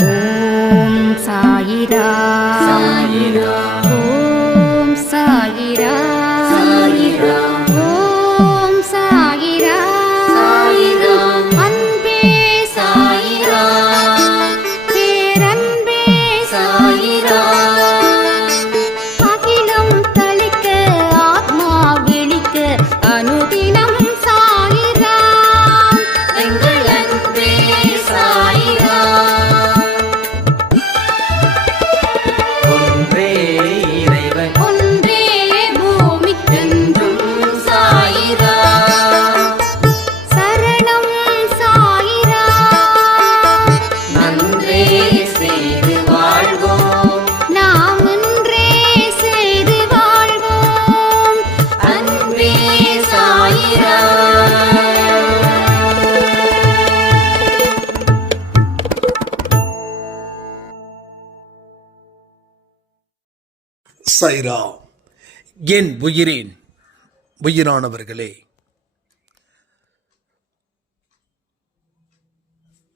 五彩的。சைரா என் உயிரின் உயிரானவர்களே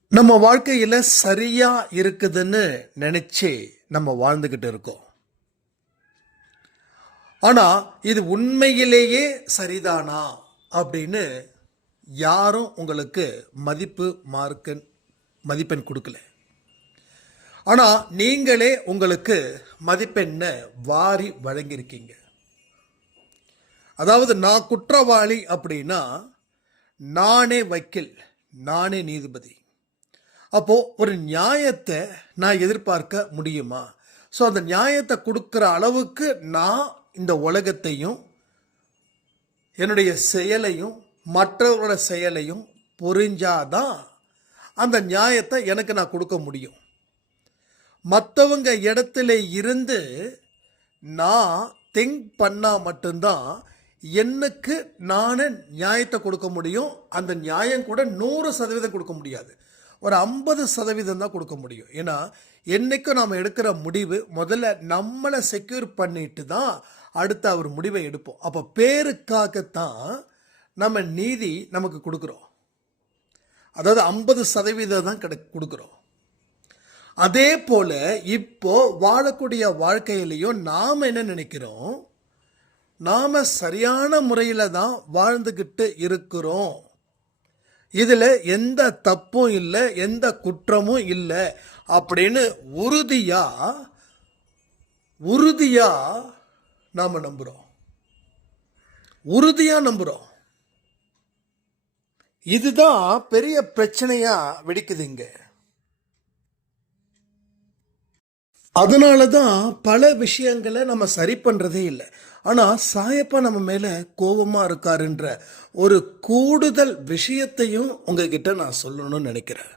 நம்ம வாழ்க்கையில் சரியா இருக்குதுன்னு நினச்சி நம்ம வாழ்ந்துக்கிட்டு இருக்கோம். ஆனா இது உண்மையிலேயே சரிதானா அப்படின்னு யாரும் உங்களுக்கு மதிப்பு மார்க்கன் மதிப்பெண் கொடுக்கல. ஆனா நீங்களே உங்களுக்கு மதிப்பெண்ணை வாரி வழங்கியிருக்கீங்க. அதாவது நான் குற்றவாளி அப்படின்னா நானே வக்கீல் நானே நீதிபதி. அப்போ ஒரு நியாயத்தை நான் எதிர்பார்க்க முடியுமா? ஸோ அந்த நியாயத்தை கொடுக்குற அளவுக்கு நான் இந்த உலகத்தையும் என்னுடைய செயலையும் மற்றவரோட செயலையும் புரிஞ்சாதான் அந்த நியாயத்தை எனக்கு நான் கொடுக்க முடியும். மற்றவங்க இடத்துல இருந்து நான் திங்க் பண்ணால் மட்டும்தான் எனக்கு நானே நியாயத்தை கொடுக்க முடியும் அந்த நியாயம் கூட நூறு சதவீதம் கொடுக்க முடியாது. ஒரு ஐம்பது சதவீதம் தான் கொடுக்க முடியும். ஏன்னா என்னைக்கும் நாம் எடுக்கிற முடிவு முதல்ல நம்மளை செக்யூர் பண்ணிட்டு தான் அடுத்த ஒரு முடிவை எடுப்போம். அப்போ பேருக்காகத்தான் நம்ம நீதி நமக்கு கொடுக்குறோம். அதாவது ஐம்பது சதவீதம் தான் கிடை கொடுக்குறோம். அதே போல் இப்போ வாழக்கூடிய வாழ்க்கையிலையும் நாம் என்ன நினைக்கிறோம்? நாம் சரியான முறையில் தான் வாழ்ந்துக்கிட்டு இருக்கிறோம். இதில் எந்த தப்பும் இல்லை எந்த குற்றமும் இல்லை அப்படின்னு உறுதியாக உறுதியாக நாம் நம்புகிறோம் உறுதியாக நம்புகிறோம் இதுதான் பெரிய பிரச்சனையாக வெடிக்குது இங்கே. அதனால தான் பல விஷயங்களை நம்ம சரி பண்ணுறதே இல்லை. ஆனால் சாயப்பா நம்ம மேலே கோபமாக இருக்காருன்ற ஒரு கூடுதல் விஷயத்தையும் உங்ககிட்ட நான் சொல்லணும்னு நினைக்கிறேன்.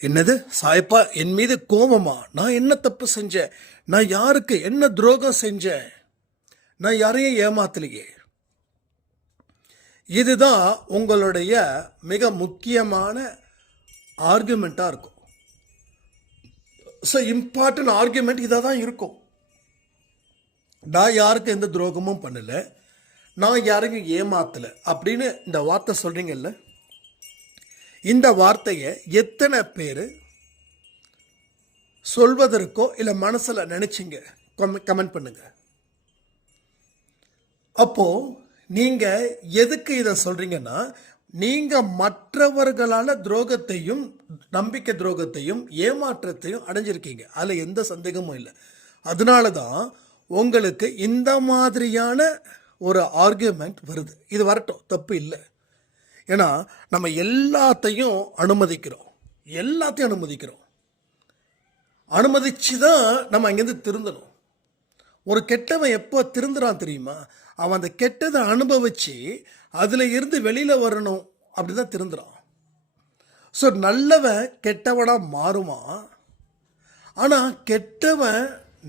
என்னது? சாயப்பா என் மீது கோபமா? நான் என்ன தப்பு செஞ்சேன்? நான் யாருக்கு என்ன துரோகம் செஞ்சேன்? நான் யாரையும் ஏமாத்தலையே. இதுதான் உங்களுடைய மிக முக்கியமான ஆர்குமெண்ட்டாக இருக்கும். ஸோ இம்பார்ட்டன்ட் ஆர்கியூமெண்ட் இதாக தான் இருக்கும். நான் யாருக்கும் எந்த துரோகமும் பண்ணலை. நான் யாரையும் ஏமாத்தலை. அப்படின்னு இந்த வார்த்தை சொல்கிறீங்கல்ல இந்த வார்த்தையை எத்தனை பேர் சொல்வதற்கோ இல்லை மனசில் நினச்சிங்க? கமெண்ட் பண்ணுங்க. அப்போது நீங்கள் எதுக்கு இதை சொல்கிறீங்கன்னா நீங்க மற்றவர்களால துரோகத்தையும் நம்பிக்கை துரோகத்தையும் ஏமாற்றத்தையும் அடைஞ்சிருக்கீங்க. அதில் எந்த சந்தேகமும் இல்லை. அதனால தான் உங்களுக்கு இந்த மாதிரியான ஒரு ஆர்கியூமெண்ட் வருது. இது வரட்டும். தப்பு இல்லை. ஏன்னா நம்ம எல்லாத்தையும் அனுமதிக்கிறோம். எல்லாத்தையும் அனுமதிக்கிறோம். அனுமதிச்சு தான் நம்ம அங்கேருந்து திருந்தணும். ஒரு கெட்டவன் எப்போ திருந்துறான் தெரியுமா? அவன் அந்த கெட்டதை அனுபவிச்சு அதில் இருந்து வெளியில் வரணும். அப்படி தான் திருந்துறான். ஸோ நல்லவன் கெட்டவனாக மாறுமா? ஆனால் கெட்டவன்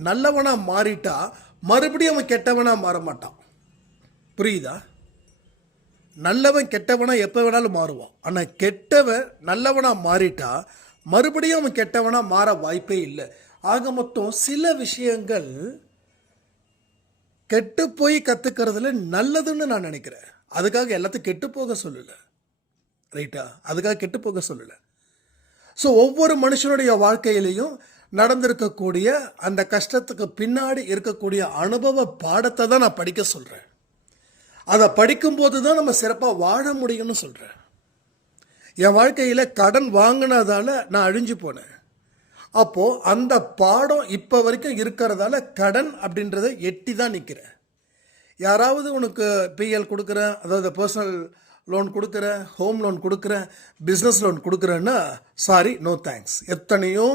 நல்லவனாக மாறிட்டா மறுபடியும் அவன் கெட்டவனாக மாற மாட்டான். புரியுதா? நல்லவன் கெட்டவனா எப்போ வேணாலும் மாறுவான். ஆனால் கெட்டவன் நல்லவனாக மாறிட்டா மறுபடியும் அவன் கெட்டவனாக மாற வாய்ப்பே இல்லை. ஆக மொத்தம் சில விஷயங்கள் கெட்டு போய் கற்றுக்கிறதுல நல்லதுன்னு நான் நினைக்கிறேன். அதுக்காக எல்லாத்தையும் கெட்டு போக சொல்லலை. ரைட்டா? அதுக்காக கெட்டு போக சொல்லலை. ஸோ ஒவ்வொரு மனுஷனுடைய வாழ்க்கையிலையும் நடந்திருக்கக்கூடிய அந்த கஷ்டத்துக்கு பின்னாடி இருக்கக்கூடிய அனுபவ பாடத்தை தான் நான் படிக்க சொல்கிறேன் அதை படிக்கும்போது தான் நம்ம சிறப்பாக வாழ முடியும்னு சொல்கிறேன் என் வாழ்க்கையில் கடன் வாங்கினதால நான் அழிஞ்சு போனேன். அப்போது அந்த பாடம் இப்போ வரைக்கும் இருக்கிறதால கடன் அப்படின்றத எட்டி தான் நிற்கிறேன் யாராவது உனக்கு பிஎல் கொடுக்குறேன் அதாவது பர்சனல் லோன் கொடுக்குறேன் ஹோம் லோன் கொடுக்குறேன் பிஸ்னஸ் லோன் கொடுக்குறேன்னா சாரி நோ தேங்க்ஸ் எத்தனையோ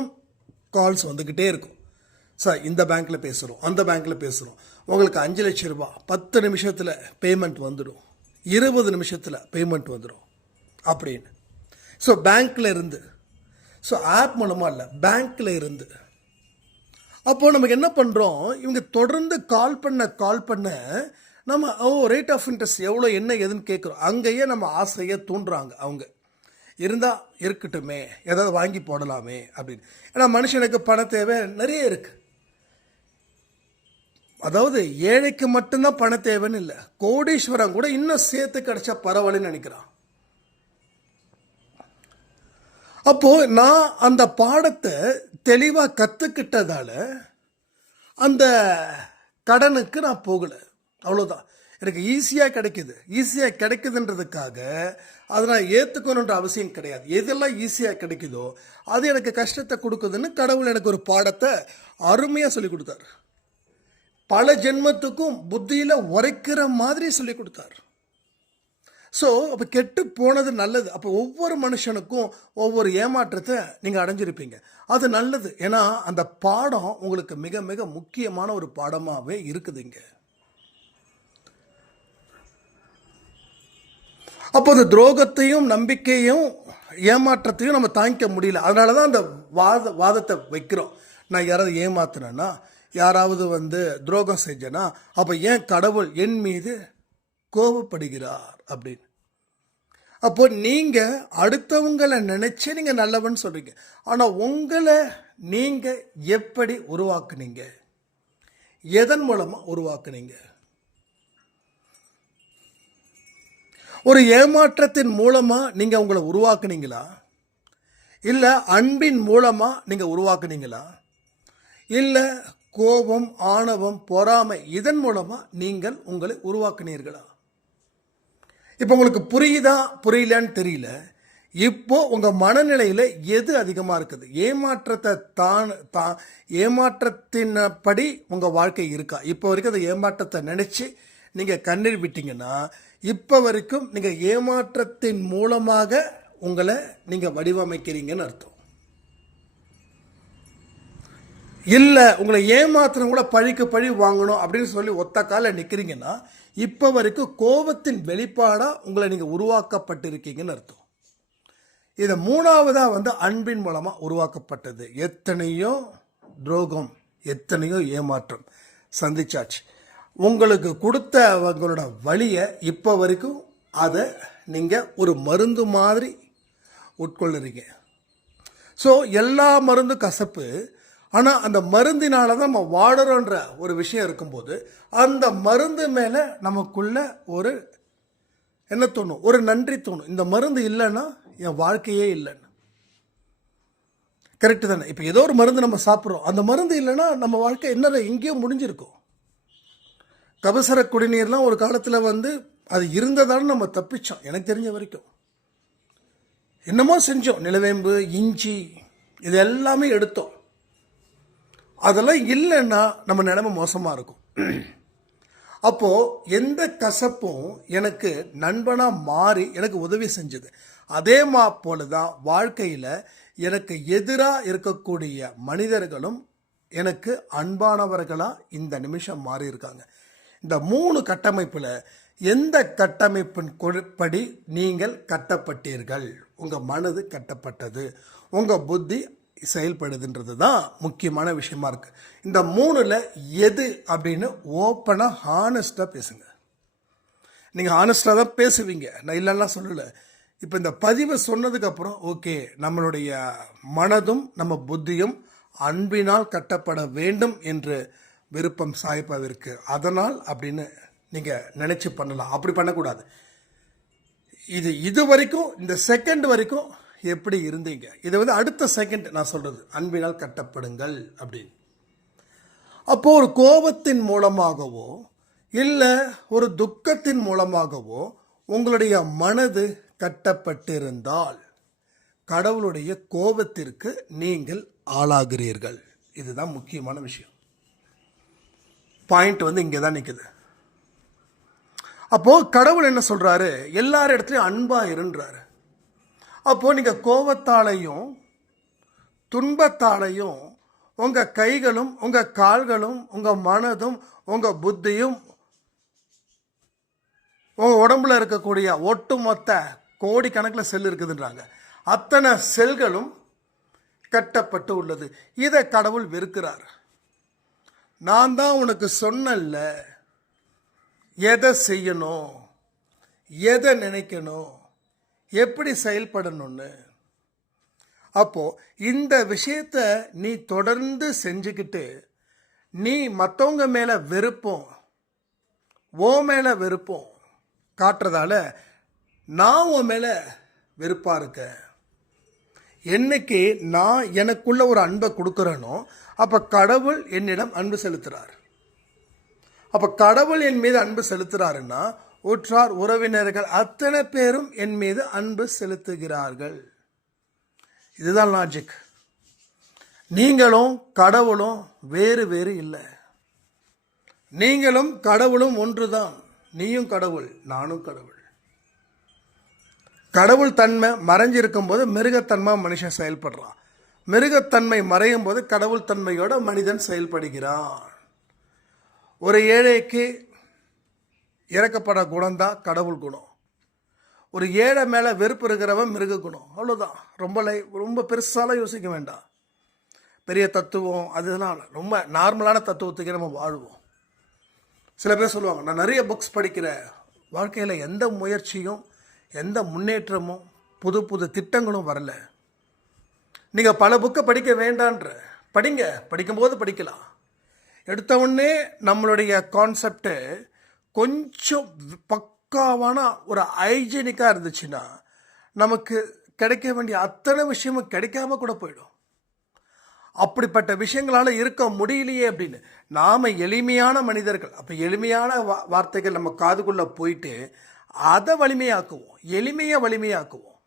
கால்ஸ் வந்துக்கிட்டே இருக்கும். சார் இந்த பேங்க்கில் பேசுகிறோம் அந்த பேங்க்கில் பேசுகிறோம் உங்களுக்கு அஞ்சு லட்ச ரூபா பத்து நிமிஷத்தில் பேமெண்ட் வந்துடும். இருபது நிமிஷத்தில் பேமெண்ட் வந்துடும். அப்படின்னு. ஸோ பேங்க்கில் இருந்து. ஸோ ஆப் மூலமாக இல்லை பேங்க்கில் இருந்து. அப்போது நமக்கு என்ன பண்ணுறோம் இவங்க தொடர்ந்து கால் பண்ண கால் பண்ண நம்ம ஓ ரேட் ஆஃப் இன்ட்ரெஸ்ட் எவ்வளோ என்ன ஏதுன்னு கேட்குறோம். அங்கேயே நம்ம ஆசையை தூண்டுறாங்க அவங்க. இருந்தால் இருக்கட்டுமே ஏதாவது வாங்கி போடலாமே அப்படின்னு. ஏன்னா மனுஷனுக்கு பண தேவை நிறைய இருக்குது அதாவது ஏழைக்கு மட்டும்தான் பண தேவைன்னு இல்லை. கோடீஸ்வரன் கூட இன்னும் சேர்த்து கிடச்சா பரவாயில்லன்னு நினைக்கிறான். அப்போது நான் அந்த பாடத்தை தெளிவாக கற்றுக்கிட்டதால் அந்த கடனுக்கு நான் போகலை. அவ்வளோதான் எனக்கு ஈஸியாக கிடைக்குது. ஈஸியாக கிடைக்குதுன்றதுக்காக அதை நான் ஏற்றுக்கணுன்ற அவசியம் கிடையாது. எதெல்லாம் ஈஸியாக கிடைக்குதோ அது எனக்கு கஷ்டத்தை கொடுக்குதுன்னு கடவுள் எனக்கு ஒரு பாடத்தை அருமையாக சொல்லி கொடுத்தாரு. பல ஜென்மத்துக்கும் புத்தியில் உரைக்கிற மாதிரி சொல்லி கொடுத்தாரு. ஸோ அப்போ கெட்டு போனது நல்லது. அப்போ ஒவ்வொரு மனுஷனுக்கும் ஒவ்வொரு ஏமாற்றத்தை நீங்கள் அடைஞ்சிருப்பீங்க. அது நல்லது. ஏன்னா அந்த பாடம் உங்களுக்கு மிக மிக முக்கியமான ஒரு பாடமாகவே இருக்குதுங்க அப்போ அந்த துரோகத்தையும் நம்பிக்கையும் ஏமாற்றத்தையும் நம்ம தாங்கிக்க முடியல. அதனால தான் அந்த வாத வாதத்தை வைக்கிறோம். நான் யாராவது ஏமாத்தினேன்னா யாராவது வந்து துரோகம் செஞ்சேன்னா அப்போ ஏன் கடவுள் என் மீது கோபப்படுகிறார் அப்படின்னு. அப்போ நீங்கள் அடுத்தவங்களை நினச்சி நீங்கள் நல்லவன் சொல்கிறீங்க ஆனால் உங்களை நீங்கள் எப்படி உருவாக்குனீங்க? எதன் மூலமாக உருவாக்குனீங்க? ஒரு ஏமாற்றத்தின் மூலமாக நீங்கள் உங்களை உருவாக்குனீங்களா? இல்லை அன்பின் மூலமாக நீங்கள் உருவாக்குனீங்களா? இல்லை கோபம் ஆணவம் பொறாமை இதன் மூலமாக நீங்கள் உங்களை உருவாக்குனீர்களா? இப்போ உங்களுக்கு புரியுதா புரியலன்னு தெரியல. இப்போ உங்கள் மனநிலையில் எது அதிகமாக இருக்குது? ஏமாற்றத்தை தான் தான் ஏமாற்றத்தின்படி உங்கள் வாழ்க்கை இருக்கா? இப்போ வரைக்கும் அந்த ஏமாற்றத்தை நினச்சி நீங்கள் கண்ணீர் விட்டீங்கன்னா இப்போ வரைக்கும் நீங்கள் ஏமாற்றத்தின் மூலமாக உங்களை நீங்கள் வடிவமைக்கிறீங்கன்னு அர்த்தம். இல்லை உங்களை ஏமாத்துறவங்கள பழிக்கு பழி வாங்கணும் அப்படின்னு சொல்லி ஒத்த கால நிற்கிறீங்கன்னா இப்போ வரைக்கும் கோபத்தின் வெளிப்பாடாக உங்களை நீங்கள் உருவாக்கப்பட்டிருக்கீங்கன்னு அர்த்தம். இதை மூணாவதாக வந்து அன்பின் மூலமாக உருவாக்கப்பட்டது. எத்தனையோ துரோகம் எத்தனையோ ஏமாற்றம். சந்திச்சாச்சு. உங்களுக்கு கொடுத்த அவங்களோட வழியை இப்போ வரைக்கும் அதை நீங்கள் ஒரு மருந்து மாதிரி உட்கொள்ளுறீங்க. ஸோ எல்லா மருந்தும் கசப்பு ஆனால் அந்த மருந்தினால தான் நம்ம வாடுறோன்ற ஒரு விஷயம் இருக்கும்போது அந்த மருந்து மேலே நமக்குள்ள ஒரு என்ன தோணும்? ஒரு நன்றி தோணும். இந்த மருந்து இல்லைன்னா என் வாழ்க்கையே இல்லைன்னு. கரெக்டு தானே? இப்போ ஏதோ ஒரு மருந்து நம்ம சாப்பிட்றோம். அந்த மருந்து இல்லைன்னா நம்ம வாழ்க்கை என்ன எங்கேயோ முடிஞ்சிருக்கும். கபசர குடிநீர்லாம் ஒரு காலத்தில் வந்து அது இருந்ததால நம்ம தப்பிச்சோம் எனக்கு தெரிஞ்ச வரைக்கும். என்னமோ செஞ்சோம் நிலவேம்பு இஞ்சி இது எல்லாமே எடுத்தோம். அதெல்லாம் இல்லைன்னா நம்ம நிலைமை மோசமாக இருக்கும். அப்போது எந்த கசப்பும் எனக்கு நண்பனாக மாறி எனக்கு உதவி செஞ்சது. அதே மா போல தான் வாழ்க்கையில் எனக்கு எதிராக இருக்கக்கூடிய மனிதர்களும் எனக்கு அன்பானவர்களாக இந்த நிமிஷம் மாறி இருக்காங்க இந்த மூணு கட்டமைப்பில் எந்த கட்டமைப்பின் படி நீங்கள் கட்டப்பட்டீர்கள்? உங்கள் மனது கட்டப்பட்டது. உங்கள் புத்தி செயல்படுதுன்றது தான் முக்கியமான விஷயமா இருக்குது இந்த மூணில் எது அப்படின்னு ஓப்பனாக ஹானஸ்ட்டாக பேசுங்க. நீங்கள் ஹானஸ்ட்டாக தான் பேசுவீங்க. நான் இல்லைன்னா சொல்லலை. இப்போ இந்த பதிவை சொன்னதுக்கப்புறம் ஓகே நம்மளுடைய மனதும் நம்ம புத்தியும் அன்பினால் கட்டப்பட வேண்டும் என்று விருப்பம் சாய்ப்பாவிற்கு அதனால் அப்படின்னு நீங்கள் நினச்சி பண்ணலாம். அப்படி பண்ணக்கூடாது. இது இது வரைக்கும் இந்த செகண்ட் வரைக்கும் எப்படி இருந்தீங்க? இது வந்து அடுத்த செகண்ட் நான் சொல்கிறது அன்பினால் கட்டப்படுங்கள் அப்படின்னு. அப்போது ஒரு கோபத்தின் மூலமாகவோ இல்லை ஒரு துக்கத்தின் மூலமாகவோ உங்களுடைய மனது கட்டப்பட்டிருந்தால் கடவுளுடைய கோபத்திற்கு நீங்கள் ஆளாகிறீர்கள். இதுதான் முக்கியமான விஷயம். பாயிண்ட் வந்து இங்கே தான் நிற்குது அப்போது கடவுள் என்ன சொல்கிறாரு எல்லார் இடத்துலையும் அன்பாக இருன்றாரு. அப்போது நீங்கள் கோபத்தாலையும் துன்பத்தாலையும் உங்கள் கைகளும் உங்கள் கால்களும் உங்கள் மனதும் உங்கள் புத்தியும் உங்கள் உடம்புல இருக்கக்கூடிய ஒட்டுமொத்த கோடிக்கணக்கில் செல் இருக்குதுன்றாங்க. அத்தனை செல்களும் கட்டப்பட்டு உள்ளது. இதை கடவுள் வெறுக்கிறார். நான் தான் உனக்கு சொன்னல்ல எதை செய்யணும் எதை நினைக்கணும் எப்படி செயல்படணும்னு. அப்போது இந்த விஷயத்த நீ தொடர்ந்து செஞ்சுக்கிட்டு நீ மற்றவங்க மேலே வெறுப்போம் ஓ மேலே வெறுப்போம் காட்டுறதால நான் உன் மேலே வெறுப்பாக இருக்கேன். என்னைக்கு நான் எனக்குள்ள ஒரு அன்பை கொடுக்குறேனோ அப்போ கடவுள் என்னிடம் அன்பு செலுத்துகிறார் அப்போ கடவுள் என் மீது அன்பு செலுத்துகிறாருன்னா உற்றார் உறவினர்கள் அத்தனை பேரும் என் மீது அன்பு செலுத்துகிறார்கள். இதுதான் லாஜிக் நீங்களும் கடவுளும் வேறு வேறு இல்லை. நீங்களும் கடவுளும் ஒன்றுதான். நீயும் கடவுள் நானும் கடவுள். கடவுள் தன்மை மறைஞ்சிருக்கும் போது மிருகத்தன்மை மனுஷன் செயல்படுறான். மிருகத்தன்மை மறையும் போது கடவுள் தன்மையோட மனிதன் செயல்படுகிறான். ஒரு ஏழைக்கு இறக்கப்பட குணம்தான் கடவுள் குணம். ஒரு ஏழை மேலே வெறுப்பு இருக்கிறவன் மிருக குணம். அவ்வளோதான் ரொம்ப லை ரொம்ப பெருசாலாம் யோசிக்க வேண்டாம். பெரிய தத்துவம் அதெல்லாம் ரொம்ப நார்மலான தத்துவத்துக்கு நம்ம வாழ்வோம். சில பேர் சொல்லுவாங்க நான் நிறைய புக்ஸ் படிக்கிறேன். வாழ்க்கையில் எந்த முயற்சியும் எந்த முன்னேற்றமும் புது புது திட்டங்களும் வரல. நீங்கள் பல புக்கை படிக்க வேண்டான்ற படிங்க படிக்கும்போது படிக்கலாம். எடுத்த உடனே நம்மளுடைய கான்செப்டு கொஞ்சம் பக்காவான ஒரு ஹைஜீனிக்காக இருந்துச்சுன்னா நமக்கு கிடைக்க வேண்டிய அத்தனை விஷயமும் கிடைக்காம கூட போயிடும். அப்படிப்பட்ட விஷயங்களால் இருக்க முடியலையே அப்படின்னு நாம் எளிமையான மனிதர்கள் அப்போ எளிமையான வா- வார்த்தைகள் நம்ம காதுக்குள்ளே போயிட்டு அதை வலிமையாக்குவோம் எளிமையை வலிமையாக்குவோம்.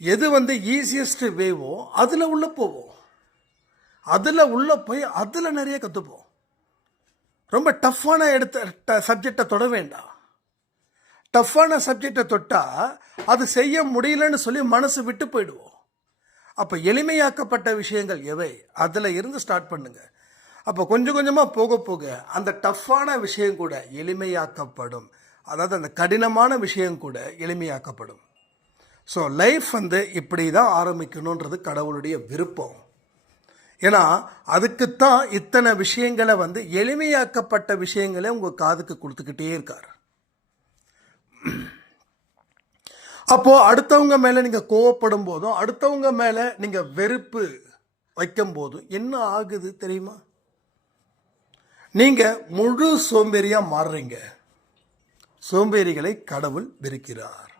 எது வந்து ஈஸியஸ்ட் வேவோ அதில் உள்ளே போவோம். அதில் உள்ளே போய் அதில் நிறைய கற்றுப்போம் ரொம்ப டஃப்பான எடுத்த சப்ஜெக்டை தொட வேண்டாம். டஃப்பான சப்ஜெக்டை தொட்டால் அது செய்ய முடியலன்னு சொல்லி மனசு விட்டு போயிடுவோம். அப்போ எளிமையாக்கப்பட்ட விஷயங்கள் எவை? அதில் இருந்து ஸ்டார்ட் பண்ணுங்கள் அப்போ கொஞ்சம் கொஞ்சமாக போக போக அந்த டஃப்பான விஷயம் கூட எளிமையாக்கப்படும். அதாவது அந்த கடினமான விஷயம் கூட எளிமையாக்கப்படும். ஸோ லைஃப் வந்து இப்படி தான் ஆரம்பிக்கணுன்றது கடவுளுடைய விருப்பம். ஏன்னா அதுக்குத்தான் இத்தனை விஷயங்களை வந்து எளிமையாக்கப்பட்ட விஷயங்களே உங்கள் காதுக்கு கொடுத்துக்கிட்டே இருக்கார். அப்போது அடுத்தவங்க மேலே நீங்கள் கோவப்படும் போதும் அடுத்தவங்க மேலே நீங்கள் வெறுப்பு வைக்கும் போதும் என்ன ஆகுது தெரியுமா? நீங்கள் முழு சோம்பேறியாக மாறுறீங்க. சோம்பேறிகளை கடவுள் வெறுக்கிறார்.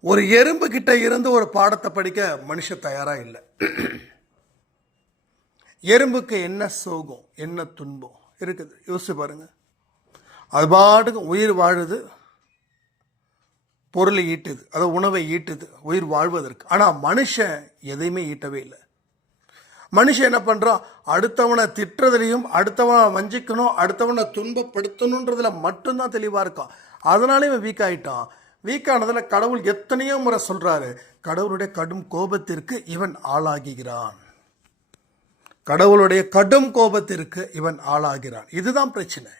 ஒரு எறும்பு கிட்ட இருந்து ஒரு பாடத்தை படிக்க மனுஷன் தயாராக இல்லை. எறும்புக்கு என்ன சோகம் என்ன துன்பம் இருக்குது? யோசிச்சு பாருங்க. அது பாட்டுக்கு உயிர் வாழுது பொருளை ஈட்டுது அதாவது உணவை ஈட்டுது உயிர் வாழ்வதற்கு. ஆனால் மனுஷன் எதையுமே ஈட்டவே இல்லை. மனுஷன் என்ன பண்ணுறான் அடுத்தவனை திட்டுறதுலையும் அடுத்தவனை வஞ்சிக்கணும் அடுத்தவனை துன்பப்படுத்தணுன்றதுல மட்டும்தான் தெளிவாக இருக்கான். அதனாலே இவன் வீக் ஆகிட்டான் வீக் ஆனதில் கடவுள் எத்தனையோ முறை சொல்கிறாரு கடவுளுடைய கடும் கோபத்திற்கு இவன் ஆளாகுகிறான் கடவுளுடைய கடும் கோபத்திற்கு இவன் ஆளாகிறான். இதுதான் பிரச்சனை.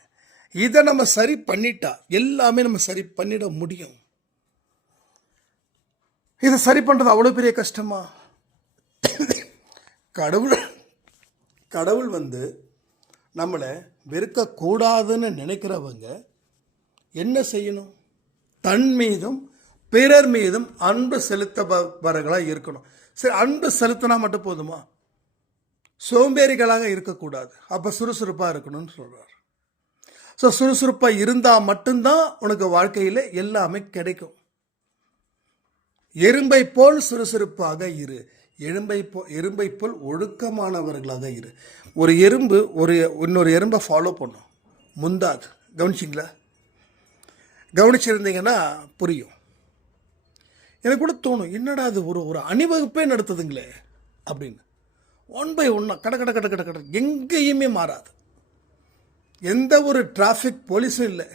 இதை நம்ம சரி பண்ணிட்டா எல்லாமே நம்ம சரி பண்ணிட முடியும். இதை சரி பண்ணுறது அவ்வளோ பெரிய கஷ்டமா? கடவுள் கடவுள் வந்து நம்மளை வெறுக்கக்கூடாதுன்னு நினைக்கிறவங்க என்ன செய்யணும்? தன் மீதும் பிறர் மீதும் அன்பு செலுத்தவர்களாக இருக்கணும். சரி அன்பு செலுத்தினா மட்டும் போதுமா? சோம்பேறிகளாக இருக்கக்கூடாது. அப்போ சுறுசுறுப்பாக இருக்கணும்னு சொல்கிறார் ஸோ சுறுசுறுப்பாக இருந்தால் மட்டும்தான் உனக்கு வாழ்க்கையில் எல்லாமே கிடைக்கும். எறும்பை போல் சுறுசுறுப்பாக இரு. எறும்பை போ எறும்பை போல் ஒழுக்கமானவர்களாக இரு. ஒரு எறும்பு ஒரு இன்னொரு எறும்பை ஃபாலோ பண்ணும். முந்தாது. கவனிச்சிங்களா? கவனிச்சிருந்தீங்கன்னா புரியும். எனக்கு கூட தோணும் என்னடா அது ஒரு ஒரு அணிவகுப்பே நடத்துதுங்களே அப்படின்னு. ஒன் பை ஒன்றா கட கட கட கட கட எங்கேயுமே மாறாது. எந்த ஒரு டிராஃபிக் போலீஸும் இல்லை.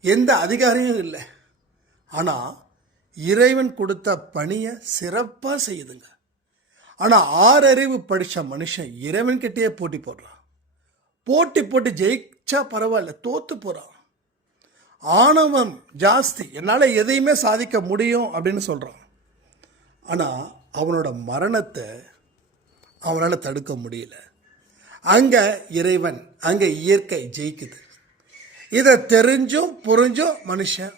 எந்த அதிகாரியும் இல்லை. ஆனால் இறைவன் கொடுத்த பணியை சிறப்பாக செய்யுதுங்க ஆனால் ஆறறிவு படித்த மனுஷன் இறைவன்கிட்டயே போட்டி போடுறான். போட்டி போட்டு ஜெயிச்சா பரவாயில்ல தோத்து போகிறான் ஆணவம் ஜாஸ்தி என்னால் எதையுமே சாதிக்க முடியும் அப்படின்னு சொல்கிறான் ஆனால் அவனோட மரணத்தை அவனால் தடுக்க முடியல. அங்கே இறைவன் அங்கே இயற்கை ஜெயிக்குது. இதை தெரிஞ்சும் புரிஞ்சும் மனுஷன்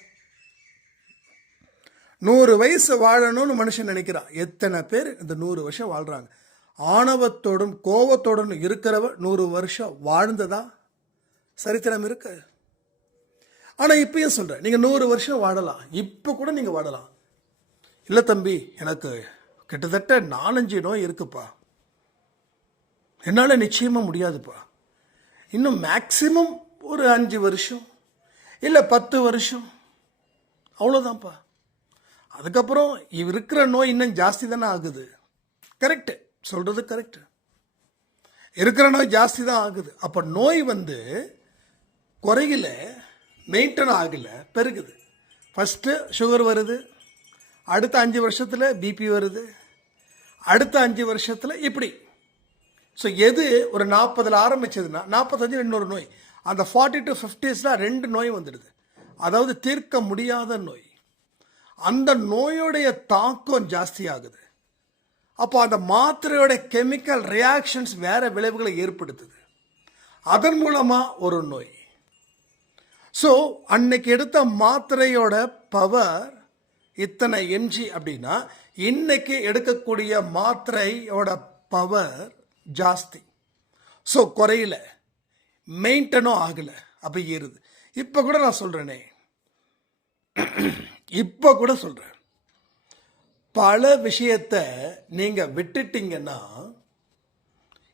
நூறு வயசு வாழணும்னு மனுஷன் நினைக்கிறான் எத்தனை பேர் இந்த நூறு வருஷம் வாழ்கிறாங்க ஆணவத்தோடும் கோபத்தோடும் இருக்கிறவ நூறு வருஷம் வாழ்ந்ததா? சரித்திரம் இருக்கு. ஆனால் இப்பயும் சொல்கிறேன் நீங்கள் நூறு வருஷம் வாழலாம். இப்போ கூட நீங்கள் வாழலாம். இல்லை தம்பி எனக்கு கிட்டத்தட்ட நாலஞ்சு நோய் இருக்குப்பா. என்னால் நிச்சயமாக முடியாதுப்பா. இன்னும் மேக்சிமம் ஒரு அஞ்சு வருஷம் இல்லை பத்து வருஷம். அவ்வளோதான்ப்பா அதுக்கப்புறம் இவ் இருக்கிற நோய் இன்னும் ஜாஸ்தி தானே ஆகுது. கரெக்டு சொல்கிறது கரெக்டு இருக்கிற நோய் ஜாஸ்தி தான் ஆகுது. அப்போ நோய் வந்து குறையில மெயின்டைன் ஆகலை பெருகுது. ஃபஸ்ட்டு சுகர் வருது. அடுத்த அஞ்சு வருஷத்தில் பிபி வருது. அடுத்த அஞ்சு வருஷத்தில் இப்படி. ஸோ எது ஒரு நாற்பதில் ஆரம்பிச்சதுன்னா நாற்பத்தஞ்சு இன்னொரு நோய். அந்த ஃபார்ட்டி டு ஃபிஃப்டிஸில் ரெண்டு நோய் வந்துடுது. அதாவது தீர்க்க முடியாத நோய். அந்த நோயுடைய தாக்கம் ஜாஸ்தியாகுது. அப்போ அந்த மாத்திரையோடைய கெமிக்கல் ரியாக்ஷன்ஸ் வேறு விளைவுகளை ஏற்படுத்துது. அதன் மூலமாக ஒரு நோய். ஸோ அன்னைக்கு எடுத்த மாத்திரையோட பவர் இத்தனை எம்ஜி அப்படின்னா இன்னைக்கு எடுக்கக்கூடிய மாத்திரையோட பவர் ஜாஸ்தி. ஸோ குறையில. மெயின்டனும் ஆகலை. அப்போ ஏறுது. இப்போ கூட நான் சொல்கிறேனே இப்போ கூட சொல்கிறேன் பல விஷயத்தை நீங்கள் விட்டுட்டீங்கன்னா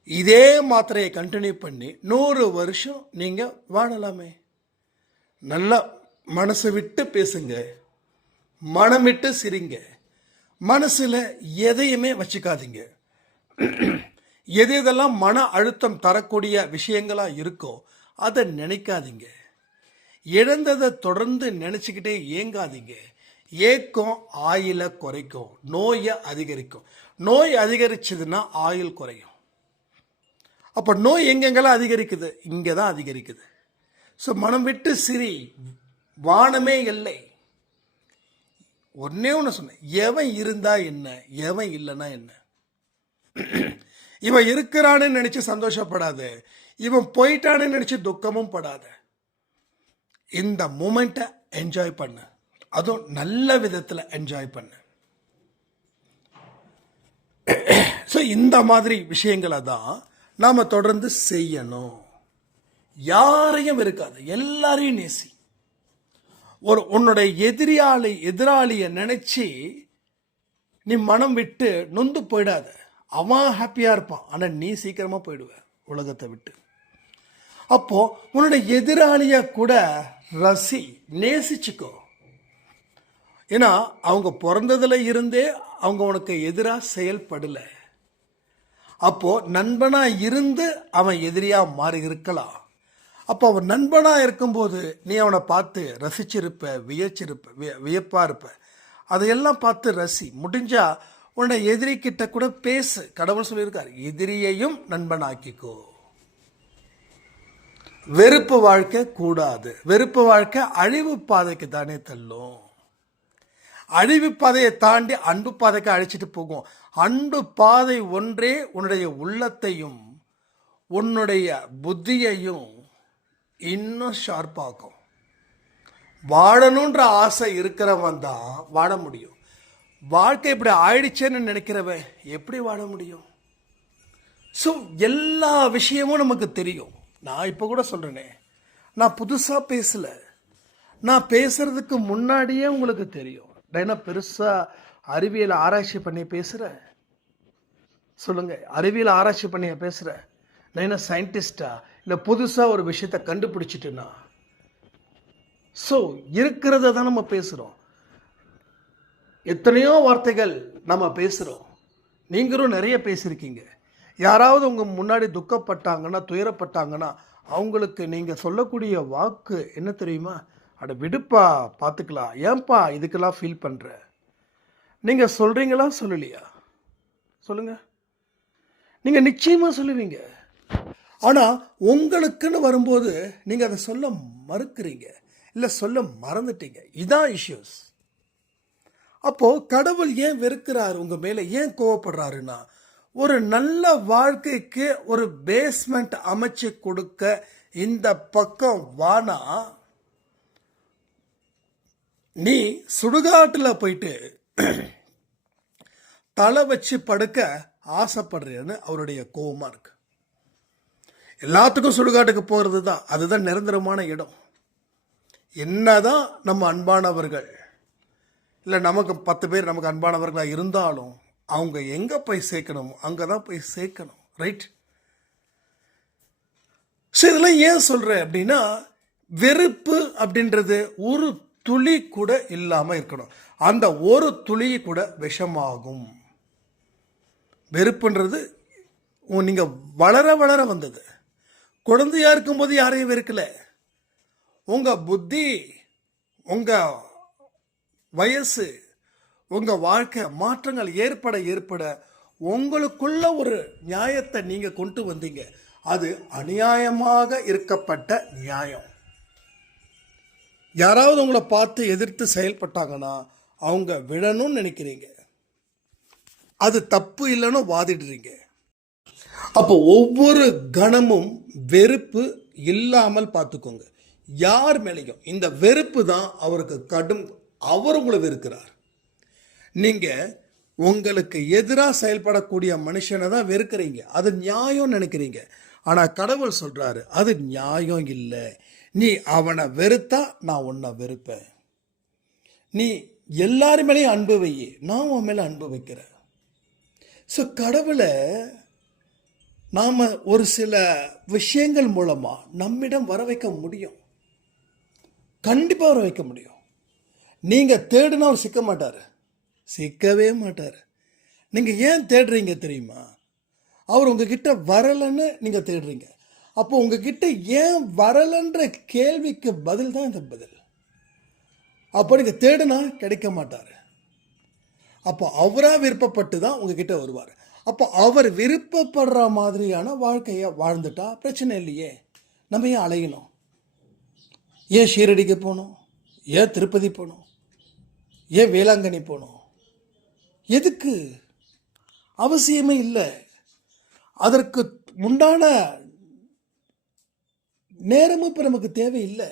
இதே மாத்திரையை கண்டினியூ பண்ணி நூறு வருஷம் நீங்கள் வாழலாமே. நல்லா மனசு விட்டு பேசுங்க. மனம் விட்டு சிரிங்க. மனசில் எதையுமே வச்சுக்காதீங்க. எது எதெல்லாம் மன அழுத்தம் தரக்கூடிய விஷயங்களாக இருக்கோ அதை நினைக்காதீங்க. இழந்ததை தொடர்ந்து நினச்சிக்கிட்டே ஏங்காதீங்க ஏக்கம் ஆயிலை குறைக்கும். நோயை அதிகரிக்கும். நோய் அதிகரிச்சதுன்னா ஆயுள் குறையும். அப்போ நோய் எங்கெங்கெல்லாம் அதிகரிக்குது? இங்கே தான் அதிகரிக்குது. ஸோ மனம் விட்டு சிரி. வானமே இல்லை. ஒன்னே ஒன்று சொன்னேன். எவன் இருந்தா என்ன? எவன் இல்லைன்னா என்ன? இவன் இருக்கிறான்னு நினச்சி சந்தோஷப்படாத. இவன் போயிட்டான்னு நினச்சி துக்கமும் படாத. இந்த மூமெண்ட்டை என்ஜாய் பண்ணு. அதுவும் நல்ல விதத்தில் என்ஜாய் பண்ணு. ஸோ இந்த மாதிரி விஷயங்களை தான் நாம் தொடர்ந்து செய்யணும். யாரையும் இருக்காது எல்லாரையும் நேசி. ஒரு உன்னுடைய எதிரியாளி எதிராளியை நினச்சி நீ மனம் விட்டு நொந்து போயிடாத. அவன் ஹாப்பியாக இருப்பான் ஆனால் நீ சீக்கிரமாக போயிடுவ உலகத்தை விட்டு. அப்போது உன்னுடைய எதிராளியை கூட ரசி நேசிச்சுக்கோ. ஏன்னா அவங்க பிறந்ததுல இருந்தே அவங்க உனக்கு எதிராக செயல்படலை. அப்போது நண்பனாக இருந்து அவன் எதிரியாக மாறி இருக்கலாம். அப்போ அவன் நண்பனாக இருக்கும்போது நீ அவனை பார்த்து ரசிச்சிருப்ப வியச்சிருப்ப விய வியப்பாக இருப்ப. அதையெல்லாம் பார்த்து ரசி. முடிஞ்சால் உன்னை எதிரிக்கிட்ட கூட பேசு. கடவுள் சொல்லியிருக்கார் எதிரியையும் நண்பனாக்கிக்கோ. வெறுப்பு வாழ்க்கை கூடாது. வெறுப்பு வாழ்க்கை அழிவு பாதைக்கு தானே தள்ளும். அழிவு பாதையை தாண்டி அன்பு பாதைக்கு அழைச்சிட்டு போகும். அன்பு பாதை ஒன்றே உன்னுடைய உள்ளத்தையும் உன்னுடைய புத்தியையும் இன்னும் ஷார்ப்பாக்கும் வாழணுன்ற ஆசை இருக்கிறவன் தான் வாழ முடியும். வாழ்க்கை இப்படி ஆயிடுச்சேன்னு நினைக்கிறவன் எப்படி வாழ முடியும்? ஸோ எல்லா விஷயமும் நமக்கு தெரியும். நான் இப்போ கூட சொல்கிறேனே நான் புதுசாக பேசலை. நான் பேசுறதுக்கு முன்னாடியே உங்களுக்கு தெரியும். நான் என்ன பெருசாக அறிவியல் ஆராய்ச்சி பண்ணி பேசுகிறேன் சொல்லுங்க அறிவியல் ஆராய்ச்சி பண்ணி பேசுகிறேன் நான் என்ன சயின்டிஸ்டா இல்லை புதுசாக ஒரு விஷயத்தை கண்டுபிடிச்சிட்டுனா? ஸோ இருக்கிறத தான் நம்ம பேசுகிறோம் எத்தனையோ வார்த்தைகள் நம்ம பேசுகிறோம் நீங்களும் நிறைய பேசியிருக்கீங்க. யாராவது உங்கள் முன்னாடி துக்கப்பட்டாங்கன்னா துயரப்பட்டாங்கன்னா அவங்களுக்கு நீங்கள் சொல்லக்கூடிய வாக்கு என்ன தெரியுமா? அட விடுப்பா பார்த்துக்கலாம் ஏன்பா இதுக்கெல்லாம் ஃபீல் பண்ணுற நீங்கள் சொல்கிறீங்களா சொல்லலையா? சொல்லுங்கள் நீங்கள் நிச்சயமாக சொல்லுவீங்க. ஆனால் உங்களுக்குன்னு வரும்போது நீங்கள் அதை சொல்ல மறுக்கிறீங்க. இல்லை சொல்ல மறந்துட்டீங்க. இதான் இஷ்யூஸ் அப்போது கடவுள் ஏன் வெறுக்கிறார் உங்கள் மேலே? ஏன் கோவப்படுறாருன்னா ஒரு நல்ல வாழ்க்கைக்கு ஒரு பேஸ்மெண்ட் அமைச்சு கொடுக்க இந்த பக்கம் வானா நீ சுடுகாட்டில் போயிட்டு தலை வச்சு படுக்க ஆசைப்படுறேன்னு அவருடைய கோபமாக இருக்கு. எல்லாத்துக்கும் சுடுகாட்டுக்கு போகிறது தான் அதுதான் நிரந்தரமான இடம். என்னதான் நம்ம அன்பானவர்கள் இல்லை நமக்கு பத்து பேர் நமக்கு அன்பானவர்களாக இருந்தாலும் அவங்க எங்கே போய் சேர்க்கணுமோ அங்கே தான் போய் சேர்க்கணும். ரைட் ஸோ இதெல்லாம் ஏன் சொல்கிறேன் அப்படின்னா வெறுப்பு அப்படின்றது ஒரு துளி கூட இல்லாமல் இருக்கணும். அந்த ஒரு துளி கூட விஷமாகும். வெறுப்புன்றது நீங்கள் வளர வளர வந்தது. குழந்தையாக இருக்கும்போது யாரையும் வெறுக்கலை. உங்கள் புத்தி உங்கள் வயசு உங்கள் வாழ்க்கை மாற்றங்கள் ஏற்பட ஏற்பட உங்களுக்குள்ள ஒரு நியாயத்தை நீங்கள் கொண்டு வந்தீங்க. அது அநியாயமாக இருக்கப்பட்ட நியாயம். யாராவது உங்களை பார்த்து எதிர்த்து செயல்பட்டாங்கன்னா அவங்க விழணும்னு நினைக்கிறீங்க. அது தப்பு இல்லைன்னு வாதிடுறீங்க. அப்போ ஒவ்வொரு கணமும் வெறுப்பு இல்லாமல் பார்த்துக்கோங்க. யார் மேலேயும் இந்த வெறுப்பு தான் அவருக்கு கடும் அவர் உங்களை வெறுக்கிறார். நீங்கள் உங்களுக்கு எதிராக செயல்படக்கூடிய மனுஷனை தான் வெறுக்கிறீங்க. அது நியாயம் நினைக்கிறீங்க. ஆனால் கடவுள் சொல்கிறாரு அது நியாயம் இல்லை. நீ அவனை வெறுத்தா நான் உன்னை வெறுப்பேன். நீ எல்லாரு மேலேயும் அன்பு வை. நான் உன் மேலே அன்பு வைக்கிறேன். ஸோ கடவுளை நாம் ஒரு சில விஷயங்கள் மூலமாக நம்மிடம் வர வைக்க முடியும். கண்டிப்பாக வர வைக்க முடியும். நீங்கள் தேடுனா அவர் சிக்க மாட்டார். சிக்கவே மாட்டார். நீங்கள் ஏன் தேடுறீங்க தெரியுமா? அவர் உங்ககிட்ட வரலைன்னு நீங்கள் தேடுறீங்க. அப்போ உங்ககிட்ட ஏன் வரலைன்ற கேள்விக்கு பதில் தான் இந்த பதில். அப்போ நீங்கள் தேடுனா கிடைக்க மாட்டார். அப்போ அவராக விருப்பப்பட்டு தான் உங்ககிட்ட வருவார். அப்போ அவர் விருப்பப்படுற மாதிரியான வாழ்க்கையை வாழ்ந்துட்டா பிரச்சனை இல்லையே. நம்ம ஏன் அலையணும்? ஏன் ஷீரடிக்கு போகணும்? ஏன் திருப்பதி போகணும்? ஏன் வேளாங்கண்ணி போகணும்? எதுக்கு? அவசியமே இல்லை. அதற்கு உண்டான நேரமும் இப்போ நமக்கு தேவையில்லை.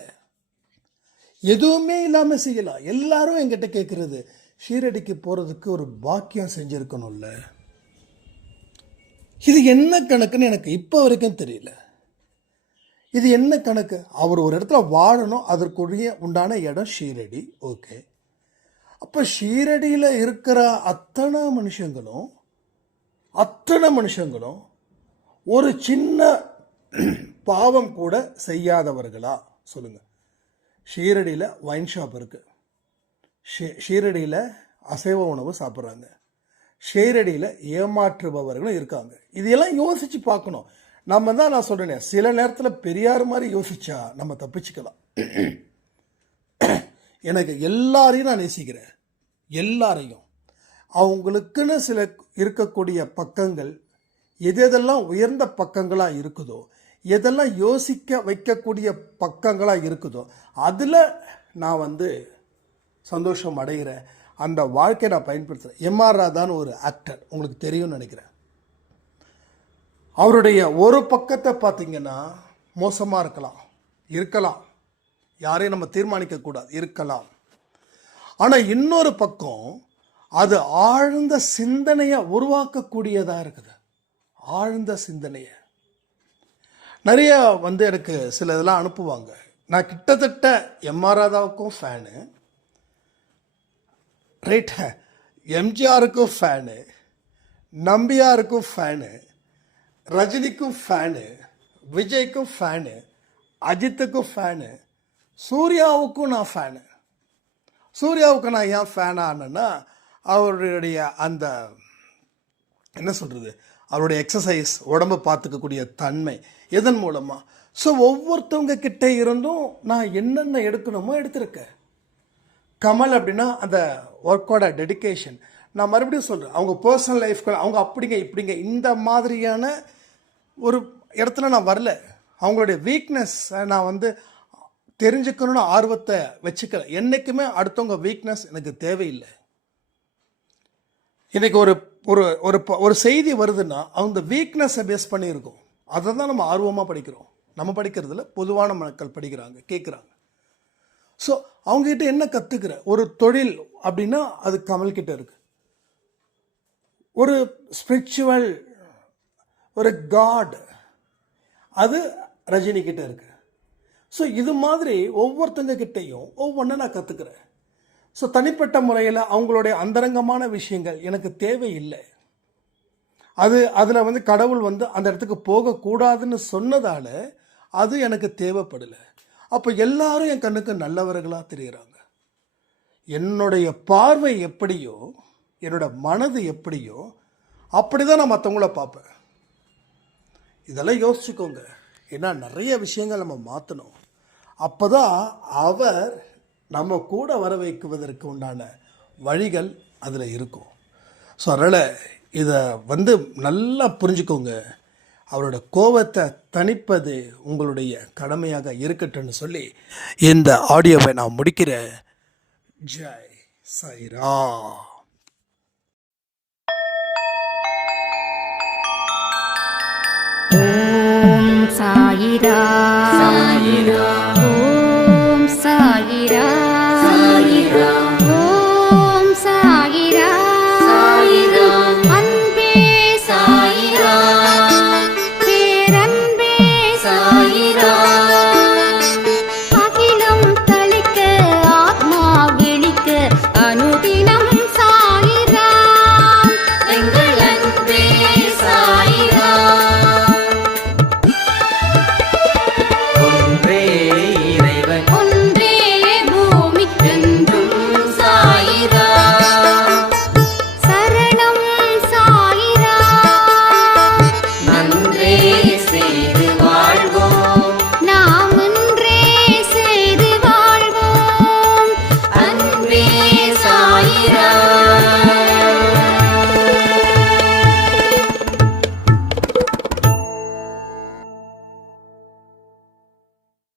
எதுவுமே இல்லாமல் செய்யலாம். எல்லாரும் என்கிட்ட கேட்குறது ஷீரடிக்கு போகிறதுக்கு ஒரு பாக்கியம் செஞ்சுருக்கணும்ல. இது என்ன கணக்குன்னு எனக்கு இப்போ வரைக்கும் தெரியல. இது என்ன கணக்கு? அவர் ஒரு இடத்துல வாழணும் அதற்குரிய உண்டான இடம் ஷீரடி. ஓகே. அப்போ ஷீரடியில் இருக்கிற அத்தனை மனுஷங்களும் அத்தனை மனுஷங்களும் ஒரு சின்ன பாவம் கூட செய்யாதவர்களா? சொல்லுங்கள் ஷீரடியில் ஒயின் ஷாப் இருக்குது ஷீ- ஷீரடியில் அசைவ உணவு சாப்பிட்றாங்க. ஷீரடியில் ஏமாற்றுபவர்களும் இருக்காங்க. இதையெல்லாம் யோசித்து பார்க்கணும். நம்ம தான் நான் சொல்கிறேனே சில நேரத்தில் பெரியார் மாதிரி யோசிச்சா நம்ம தப்பிச்சுக்கலாம். எனக்கு எல்லாரையும் நான் நேசிக்கிறேன். எல்லாரையும். அவங்களுக்குன்னு சில இருக்கக்கூடிய பக்கங்கள் எது எதெல்லாம் உயர்ந்த பக்கங்களாக இருக்குதோ எதெல்லாம் யோசிக்க வைக்கக்கூடிய பக்கங்களாக இருக்குதோ அதில் நான் வந்து சந்தோஷம் அடைகிறேன் அந்த வாழ்க்கையை நான் பயன்படுத்துகிறேன் எம்ஆர் ராதான்னு ஒரு ஆக்டர் உங்களுக்கு தெரியும்னு நினைக்கிறேன். அவருடைய ஒரு பக்கத்தை பார்த்திங்கன்னா மோசமாக இருக்கலாம். இருக்கலாம். யாரையும் நம்ம தீர்மானிக்கக்கூடாது இருக்கலாம். ஆனால் இன்னொரு பக்கம் அது ஆழ்ந்த சிந்தனையை உருவாக்கக்கூடியதாக இருக்குது. ஆழ்ந்த சிந்தனையை. நிறைய வந்து எனக்கு சில இதெல்லாம் அனுப்புவாங்க. நான் கிட்டத்தட்ட எம்ஆர் ராதாவுக்கும் ஃபேனு. ரைட். எம்ஜிஆருக்கும் ஃபேனு. நம்பியாருக்கும் ஃபேனு. ரஜினிக்கும் ஃபேனு. விஜய்க்கும் ஃபேனு. அஜித்துக்கும் ஃபேனு. சூர்யாவுக்கும் நான் ஃபேனு சூர்யாவுக்கு நான் ஏன் ஃபேன் ஆனேன்னா அவருடைய அந்த என்ன சொல்கிறது அவருடைய எக்ஸசைஸ் உடம்பை பார்த்துக்கக்கூடிய தன்மை எதன் மூலமாக ஸோ ஒவ்வொருத்தவங்க கிட்டே இருந்தும் நான் என்னென்ன எடுக்கணுமோ எடுத்திருக்கேன். கமல் அப்படின்னா அந்த ஒர்க்கோட டெடிகேஷன் நான் மறுபடியும் சொல்கிறேன் அவங்க பர்சனல் லைஃப்க்கு அவங்க அப்படிங்க இப்படிங்க இந்த மாதிரியான ஒரு இடத்துல நான் வரல. அவங்களுடைய வீக்னஸ் நான் வந்து தெரிஞ்சுக்கணும்னு ஆர்வத்தை வச்சுக்கல. என்றைக்குமே அடுத்தவங்க வீக்னஸ் எனக்கு தேவையில்லை. இன்றைக்கி ஒரு ஒரு ஒரு ப- ஒரு செய்தி வருதுன்னா அவங்க வீக்னஸை பேஸ் பண்ணியிருக்கோம். அதை தான் நம்ம ஆர்வமாக படிக்கிறோம். நம்ம படிக்கிறதுல பொதுவான மக்கள் படிக்கிறாங்க கேட்குறாங்க ஸோ அவங்ககிட்ட என்ன கற்றுக்கிற ஒரு தொழில் அப்படின்னா அது கமல்கிட்ட இருக்கு. ஒரு ஸ்பிரிச்சுவல் ஒரு காட் அது ரஜினி இருக்குது இருக்கு. ஸோ இது மாதிரி ஒவ்வொருத்தங்க கிட்டேயும் ஒவ்வொன்றை நான் கற்றுக்கிறேன் ஸோ தனிப்பட்ட முறையில் அவங்களுடைய அந்தரங்கமான விஷயங்கள் எனக்கு தேவையில்லை. அது அதில் வந்து கடவுள் வந்து அந்த இடத்துக்கு போகக்கூடாதுன்னு சொன்னதால் அது எனக்கு தேவைப்படலை. அப்போ எல்லாரும் என் கண்ணுக்கு நல்லவர்களாக தெரிகிறாங்க என்னுடைய பார்வை எப்படியோ என்னோடய மனது எப்படியோ அப்படி தான் நான் மற்றவங்கள பார்ப்பேன். இதெல்லாம் யோசிச்சுக்கோங்க. ஏன்னா நிறைய விஷயங்கள் நம்ம மாற்றணும் அப்போ தான் அவர் நம்ம கூட வர வைக்குவதற்கு உண்டான வழிகள் அதில் இருக்கும். ஸோ அதனால் இதை வந்து நல்லா புரிஞ்சுக்கோங்க. அவரோட கோபத்தை தணிப்பது உங்களுடைய கடமையாக இருக்கட்டும்னு சொல்லி இந்த ஆடியோவை நான் முடிக்கிறேன். ஜெய் சைரா サイダー